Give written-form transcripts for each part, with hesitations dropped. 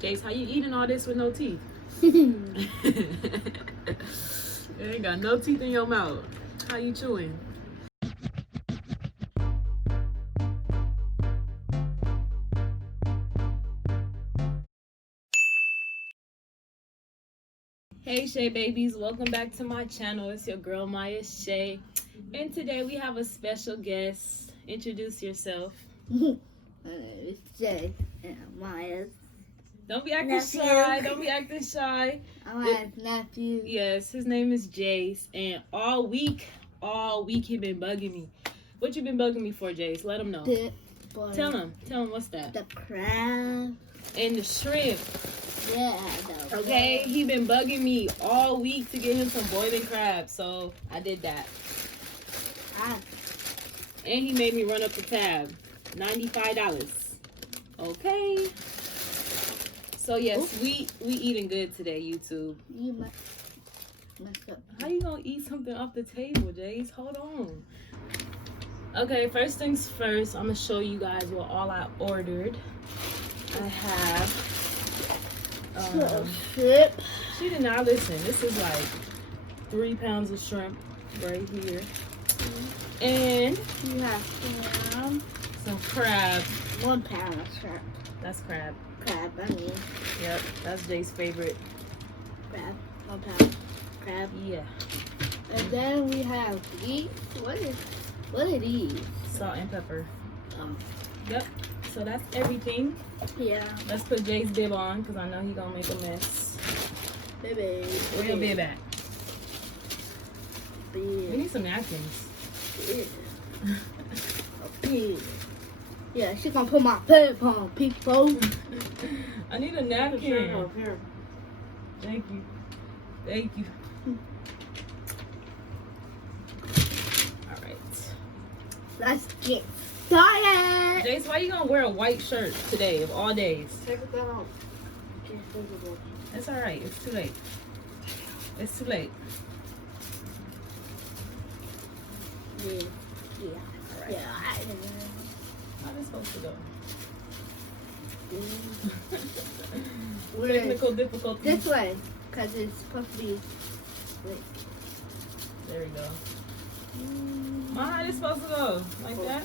Jace, how you eating all this with no teeth? You ain't got no teeth in your mouth. How you chewing? Hey Shay babies, welcome back to my channel. It's your girl Maya Shay, and today we have a special guest. Introduce yourself. It's Jace and Maya. Don't be acting Nephew. shy. Don't be acting shy. I'm Nephew. Yes, his name is Jace, and all week he been bugging me. What you been bugging me for, Jace? Let him know. Tell him what's that. The crab. And the shrimp. Yeah. Okay, he been bugging me all week to get him some boiling crabs, so I did that. And he made me run up the tab, $95. Okay. So yes, we eating good today, YouTube. You messed up. How you gonna eat something off the table, Jace? Hold on. Okay, first things first, I'm gonna show you guys what all I ordered. I have shrimp. She did not listen. This is like 3 pounds of shrimp right here. And You have some crab. 1 pound of shrimp. That's crab. Crab, Yep, that's Jay's favorite. crab. 1 pound. Crab. Yeah. And then we have these. What are these? Salt and pepper. Um, Yep. So that's everything. yeah. Let's put Jay's bib on because I know he's gonna make a mess. Baby. Where your bib at? We Big. need some napkins. Big. Yeah, she's gonna put my pep on, people. I need a napkin. Here. Thank you. Thank you. All right. Let's get started. Jace, why you gonna wear a white shirt today of all days? Take that off. It's all right. It's too late. It's too late. Yeah. All right. Yeah. How this supposed to go? Where- Technical difficulties. This way, because it's supposed to be. Wait. There we go. Ma, how this supposed to go? Like that?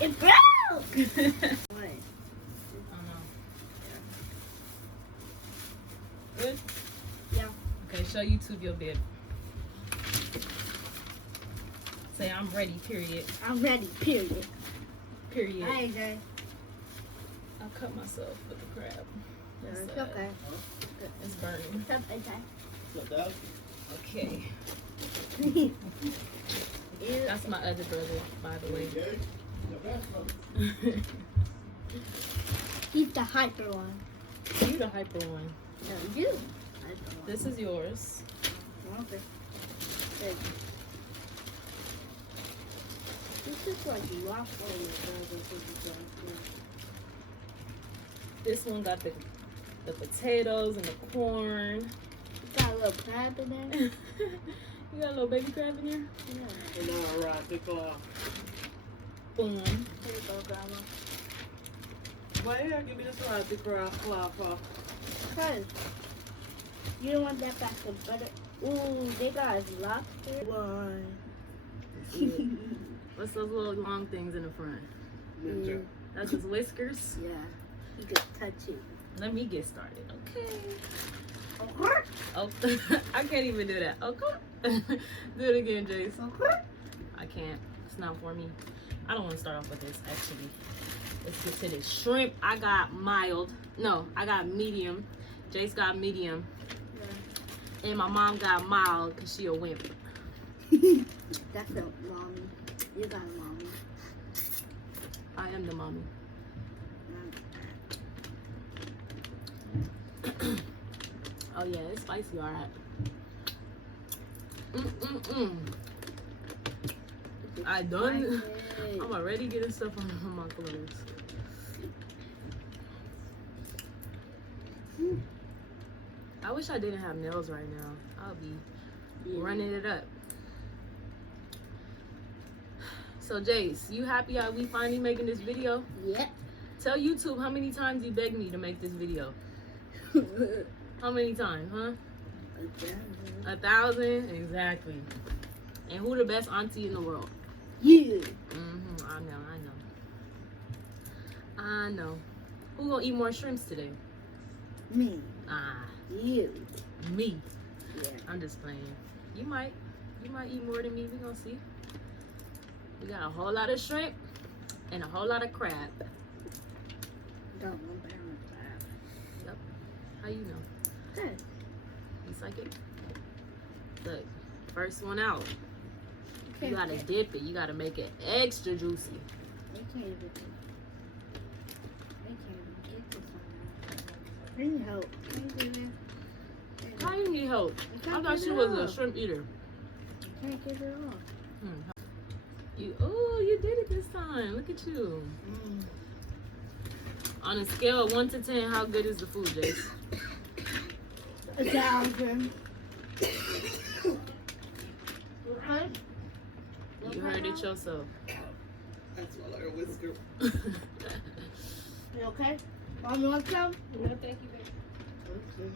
It broke! Wait. I don't know. Good? Yeah. Okay, show YouTube your bib. Say I'm ready, period. I'm ready, period. Period. Hey, Jay. I cut myself with the crab. It's sad. okay. It's burning. It's okay. Okay. That's my other brother, by the way. He's the hyper one. You the hyper one. No, you. Hyper one. This is yours. Okay. Good. This is like waffle. This one got the potatoes and the corn. You got a little crab in there? You got a little baby crab in here? Yeah. Boom. Here you go, Grandma. Why you gotta give me this right to cry for? Because you don't want that back of butter. Ooh, they got lobster. One. What's those little long things in the front? Yeah. That's his whiskers. Yeah. You can touch it. Let me get started. Okay. Oh, I can't even do that. Okay. Do it again, Jace. I can't. It's not for me. I don't want to start off with this, actually. Let's get to this. Shrimp, I got mild. No, I got medium. Jace got medium. Yeah. And my mom got mild because she a wimp. That's a mommy. You got a mommy. I am the mommy. Oh yeah, it's spicy, all right. I done. I'm already getting stuff on my clothes. I wish I didn't have nails right now. I'll be running it up. So Jace, you happy how we finally making this video? Yep. Tell YouTube how many times you begged me to make this video. How many times, huh? 1,000? Exactly. And who the best auntie in the world? You. I know. Who gonna eat more shrimps today? Me. Ah, You. me. Yeah. I'm just playing. You might eat more than me. We gonna see. We got a whole lot of shrimp and a whole lot of crab. Don't want to crab. Yep. How you know? Good. You psychic? Look, first one out. You Okay. gotta dip it. You gotta make it extra juicy. They can't even get this one. I need help. Can you do that? How you need help? I I can't thought get she it was a off. shrimp eater. I can't get it off. You did it this time. Look at you. On a scale of 1 to 10, how good is the food, Jace? 1,000. You heard it yourself. That's all like a whisker. You okay? Mom, you want some? No, thank you, baby. Okay.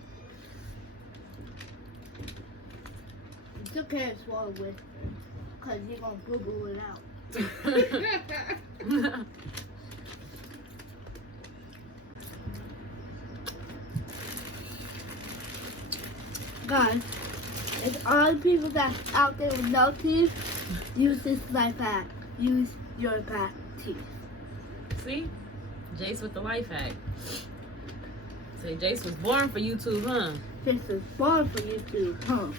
It's okay to swallow with, because you're going to boo-boo it out. Guys, if all the people that's out there with no teeth, use this life hack. Use your back teeth. See? Jace with the life hack. Say Jace was born for YouTube, huh? This is fun for you too, huh?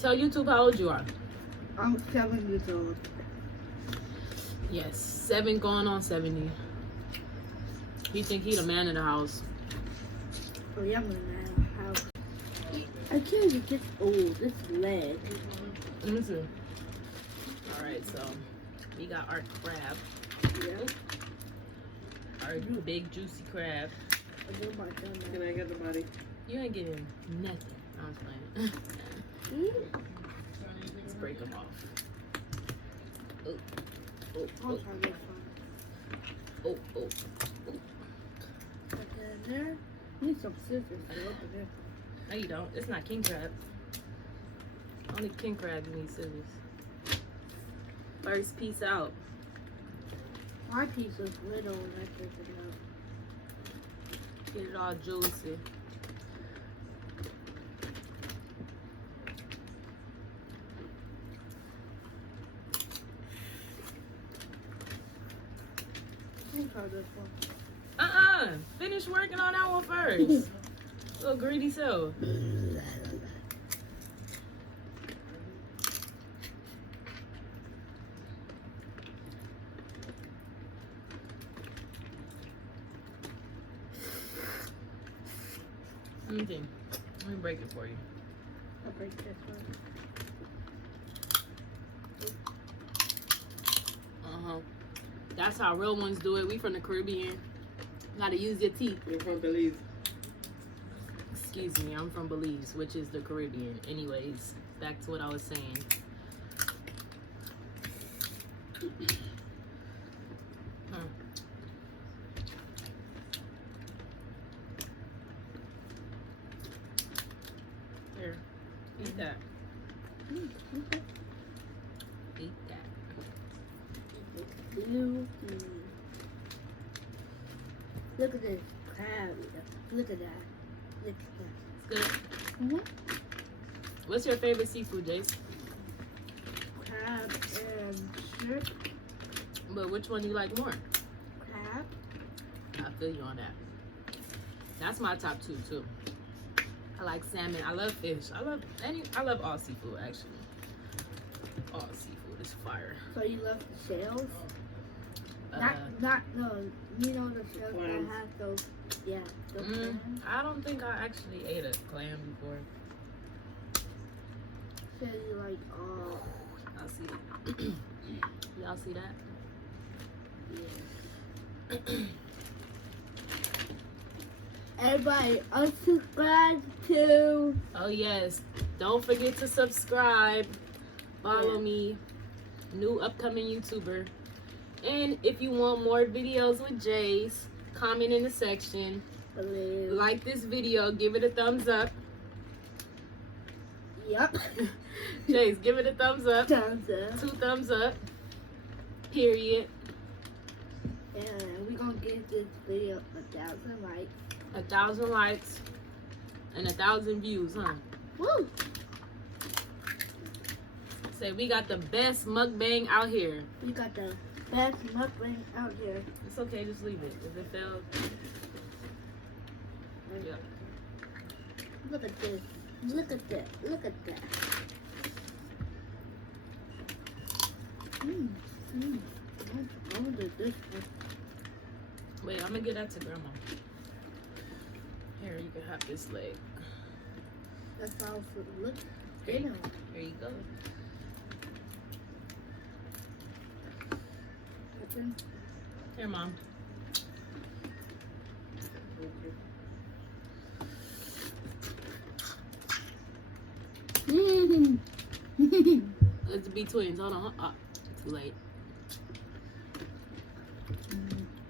Tell YouTube how old you are. I'm 7 years old. Yes, 7 going on 70. He think he the man of the house. Oh, yeah, I'm in the house. I can't even get this leg. Let me see. Alright, so we got our crab. Yeah. Our big juicy crab. Can I get the body? You ain't getting nothing. I was playing. Let's break them off. Oh, oh, I'll oh, try this one. oh, oh. Put that in there. Need some scissors to open it. No, you don't. It's not king crab. Only king crab need scissors. First piece out. My piece is little and I pick it up. Get it all juicy. I'll try this one. Finish working on that one first. Little greedy self. Let me see. Let me break it for you. I'll break this one. That's how real ones do it. We from the Caribbean. Gotta use your teeth. You're from Belize. Excuse me, I'm from Belize, which is the Caribbean. Anyways, back to what I was saying. Here, eat that. Okay. Eat that. Look at this crab. Look at that. Look at that. It's good. What's your favorite seafood, Jace? Crab and shrimp. But which one do you like more? Crab. I feel you on that. That's my top 2 too. I like salmon. I love fish. I love all seafood actually. All seafood is fire. So you love the shells? No. You know the shells that Clams. have those. Yeah. Those clams? I don't think I actually ate a clam before. So you like all. I'll see that. Y'all see that? Yeah. Everybody, unsubscribe to. Oh yes. Don't forget to subscribe. Follow me. New upcoming YouTuber. And if you want more videos with Jace, comment in the section. Like this video, give it a thumbs up. Yep. Jace, give it a thumbs up. Thumbs up. 2 thumbs up. Period. And we're gonna give this video 1,000 likes. 1,000 likes and 1,000 views, huh? Woo! Say we got the best mukbang out here. We got the best mukbang out here. It's okay, just leave it. If it fails, yeah. Look at this. Look at that. Look at that. I want to do this one. Wait, I'm gonna get that to grandma. Here, you can have this leg. That's also look. Here, Damn. here you go. Here, Mom. Let's be twins. Hold on. Oh, too late.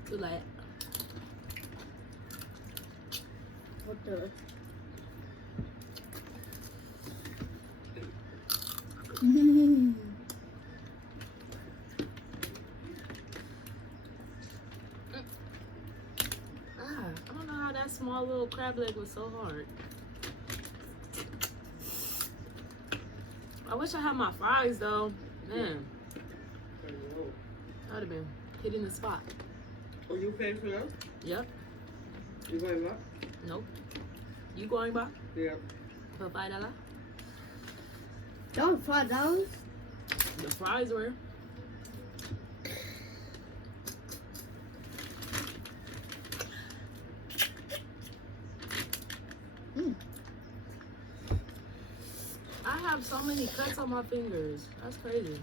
Too late. What the? I don't know how that small little crab leg was so hard. I wish I had my fries though. Man, that would have been hitting the spot. Oh, you paid for that? Yep. You going back? Nope. You going back Yeah. for $5? That was $5. The fries were. I have so many cuts on my fingers. That's crazy.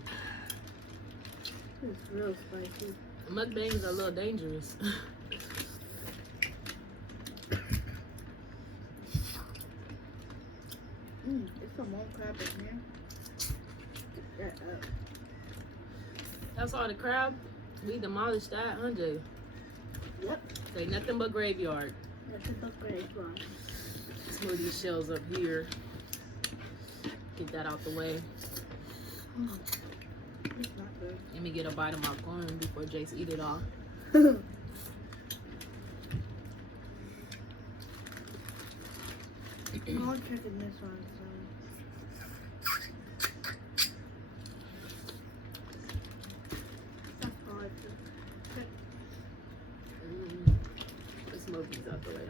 It's real spicy. Mukbangs are a little dangerous. It's some more crab in here. Get that up. That's all the crab. We demolished that, huh, Jay? Yep. Say nothing but graveyard. That's a book great one. Smooth these shells up here. Get that out the way. It's not good. Let me get a bite of my corn before Jace eat it all. I'm tricking this one, so. That's hard to trick. Let's move these out the way.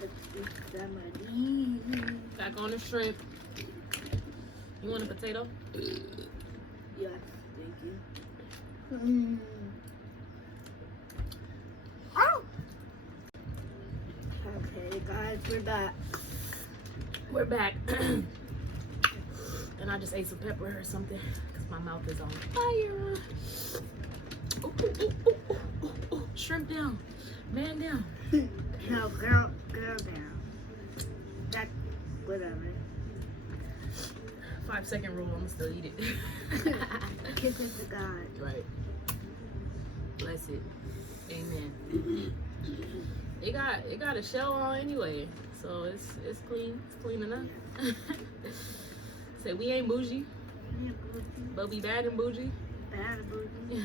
Let's do some of these. Back on the shrimp. You want a potato? Yes, thank you. Oh! Okay, guys, we're back. We're back. And I just ate some pepper or something because my mouth is on fire. Ooh, ooh, ooh, ooh, ooh, ooh. Shrimp down. Man down. No, girl down. That, whatever. 5-second rule, I'm still eat it. Kisses to God. Right. Bless it. Amen. It got a shell on anyway, so it's clean. It's clean enough. Say we ain't bougie, but we bad and bougie. Bad bougie.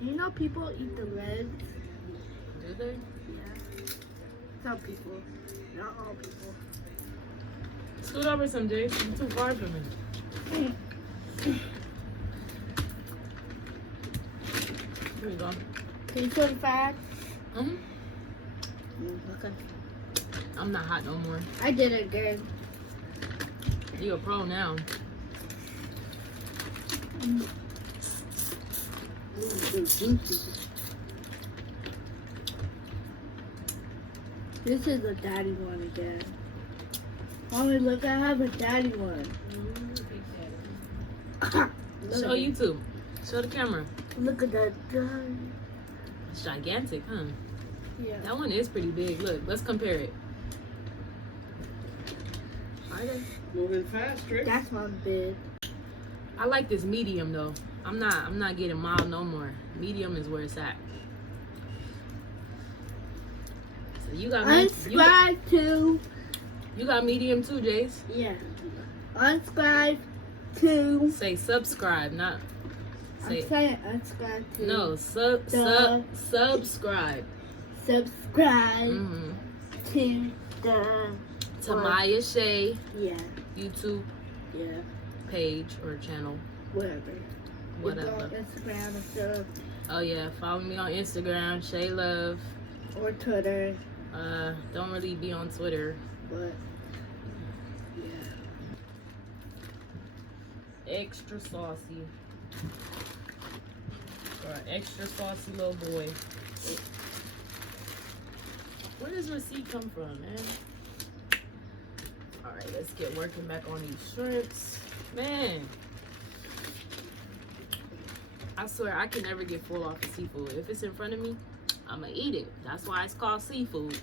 You know people eat the legs? Do they? Yeah. Some people. Not all people. Scoot over some, Jace. You're too far from me. Here we go. Can you put it fast? Okay. I'm not hot no more. I did it good. You a pro now. This is a daddy one again. Mommy, look, I have a daddy one. Show YouTube. Show the camera. Look at that daddy. It's gigantic, huh? Yeah. That one is pretty big. Look, let's compare it. Are they? Moving fast, Trick. That's one big. I like this medium though. I'm not getting mild no more. Medium is where it's at. So you got Unsubscribe to. You got medium too, Jace. Yeah. Unsubscribe to. Say subscribe, not say. I'm saying unsubscribe to. No, subscribe. Subscribe Mm-hmm. to the. Tamaya Shay Yeah. YouTube Yeah. page or channel, Whatever. whatever. It's on Instagram and stuff. Oh yeah, follow me on Instagram, Shay Love. Or Twitter. Don't really be on Twitter. But. Yeah. Extra saucy. Or an extra saucy little boy. Where does receipt come from, man? All right, let's get working back on these shrimps. Man, I swear I can never get full off of seafood. If it's in front of me, I'ma eat it. That's why it's called seafood.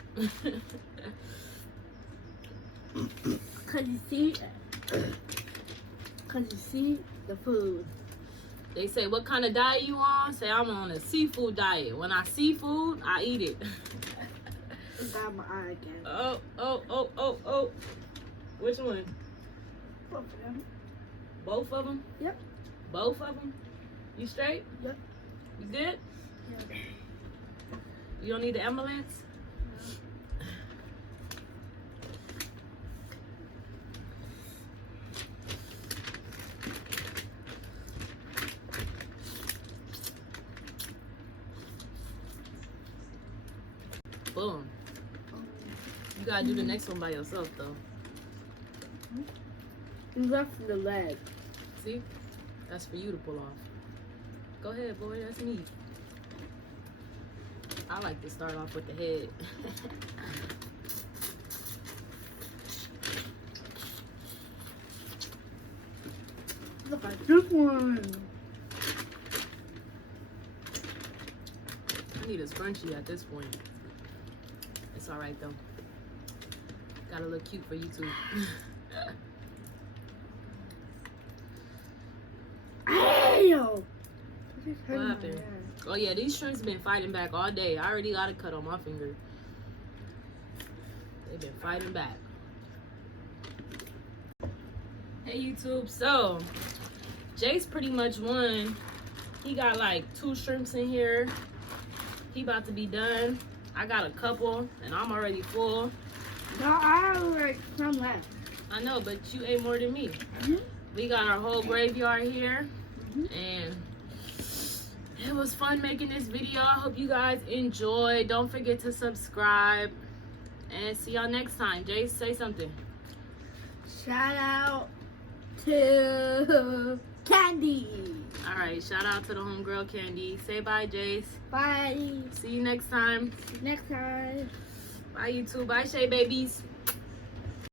Cause you see the food. They say, what kind of diet you on? Say, I'm on a seafood diet. When I see food, I eat it. Got my eye again. Oh. Which one? Both of them. Both of them? Yep. Both of them? You straight? Yep. You good? Yep. You don't need the ambulance? Boom. You gotta do the next one by yourself though. You left the leg. See? That's for you to pull off. Go ahead, boy. That's neat. I like to start off with the head. Look at this one. I need a scrunchie at this point. It's alright though. Gotta look cute for YouTube. Hey! What happened? Oh yeah, these shrimps been fighting back all day. I already got a cut on my finger. They've been fighting back. Hey YouTube, so Jace pretty much won. He got like 2 shrimps in here. He about to be done. I got a couple and I'm already full. No, I have like some left. I know, but you ate more than me. Mm-hmm. We got our whole graveyard here, and it was fun making this video. I hope you guys enjoyed. Don't forget to subscribe, and see y'all next time. Jace, say something. Shout out to Candy. All right, shout out to the homegirl Candy. Say bye, Jace. Bye. See you next time. Next time. Bye, YouTube. Bye, Shay babies.